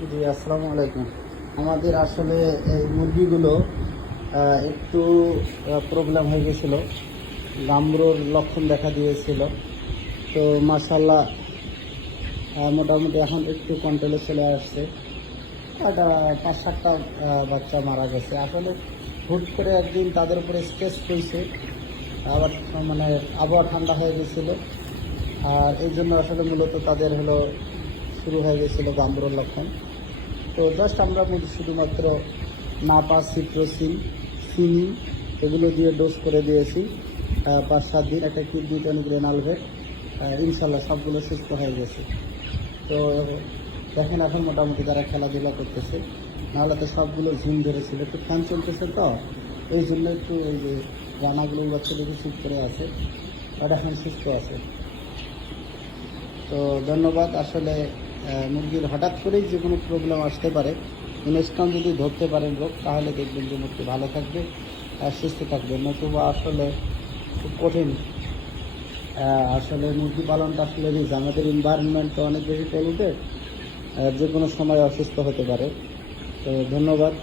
জি, আসসালামু আলাইকুম। আমাদের আসলে এই মুরগিগুলো একটু প্রবলেম হয়ে গেছিল, গামড়োর লক্ষণ দেখা দিয়েছিল। তো মাশাল্লাহ মোটামুটি এখন একটু কন্ট্রোলে চলে আসছে। একটা 5-7টা বাচ্চা মারা গেছে। আসলে হুট করে একদিন তাদের উপরে স্ট্রেস হয়েছে, আবার মানে আবহাওয়া ঠান্ডা হয়ে গেছিলো, আর এই জন্য আসলে মূলত তাদের শুরু হয়ে গেছিলো গামড়োর লক্ষণ। তো জাস্ট আমরা শুধুমাত্র নাপা, সিট্রোসিন, চিনি এগুলো দিয়ে ডোজ করে দিয়েছি 5-7 দিন। একটা কিডনি টনিক, রেনালভেট, ইনশাল্লাহ সবগুলো সুস্থ হয়ে গেছে। তো দেখেন এখন মোটামুটি তারা খেলাধুলা করতেছে, নাহলে তো সবগুলো ঝিম ধরেছিল। একটু ফ্যান চলতেছে, তো এই জন্য একটু এই যে রানাগুলো বাচ্চা দেখে চুপ করে আছে, ওটা এখন সুস্থ আছে। তো ধন্যবাদ। আসলে মুরগির হঠাৎ করেই যে কোনো প্রবলেম আসতে পারে, ইনস্ট্যান্ট যদি ধরতে পারেন রোগ, তাহলে দেখবেন যে মুরগি ভালো থাকবে আর সুস্থ থাকবে, নতুবা আসলে খুব কঠিন। আসলে মুরগি পালনটা আসলে রিস্ক, আমাদের এনভায়রনমেন্ট তো অনেক বেশি পলিউটেড, যে কোনো সময় অসুস্থ হতে পারে। তো ধন্যবাদ।